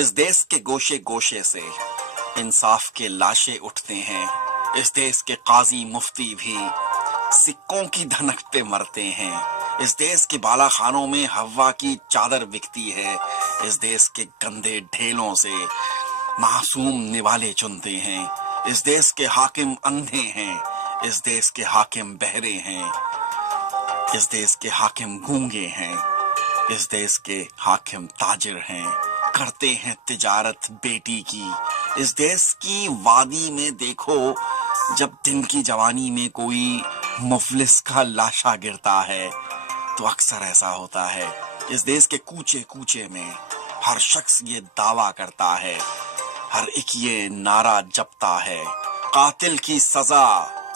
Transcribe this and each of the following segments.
इस देश के गोशे गोशे से इंसाफ के लाशें उठते हैं। इस देश के काजी मुफ्ती भी सिक्कों की धनक पे मरते हैं। इस देश के बालाखानों में हवा की चादर बिकती है। इस देश के गंदे ढेलों से मासूम निवाले चुनते हैं। इस देश के हाकिम अंधे हैं। इस देश के हाकिम बहरे हैं। इस देश के हाकिम गूंगे हैं। इस देश के हाकिम ताजिर हैं, करते हैं तिजारत बेटी की। इस देश की वादी में देखो, जब दिन की जवानी में कोई मुफलिस का लाशा गिरता है तो अक्सर ऐसा होता है। इस देश के कूचे कूचे में हर शख्स ये दावा करता है, हर एक ये नारा जपता है, कातिल की सजा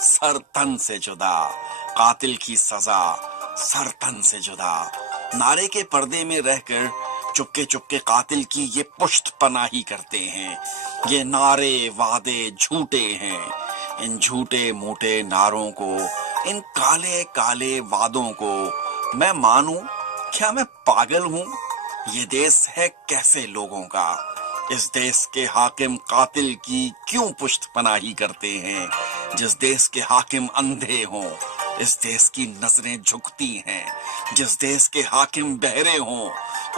सर तन से जुदा, कातिल की सजा सर तन से जुदा। नारे के पर्दे में रहकर चुपके चुपके कातिल की ये पुश्त पनाही करते हैं। ये नारे वादे झूठे हैं। इन झूठे मोटे नारों को, इन काले काले वादों को मैं मानूं? क्या मैं पागल हूं? ये देश है कैसे लोगों का? इस देश के हाकिम कातिल की क्यों पुश्त पनाही करते हैं? जिस देश के हाकिम अंधे हों, इस देश की नजरें झुकती हैं। जिस देश के हाकिम बहरे हों,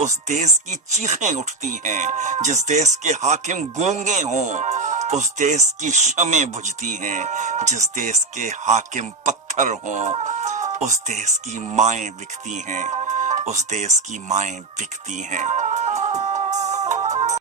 उस देश की चीखें उठती हैं। जिस देश के हाकिम गूंगे हों, उस देश की शमें बुझती हैं। जिस देश के हाकिम पत्थर हों, उस देश की माएं बिकती हैं। उस देश की माएं बिकती हैं।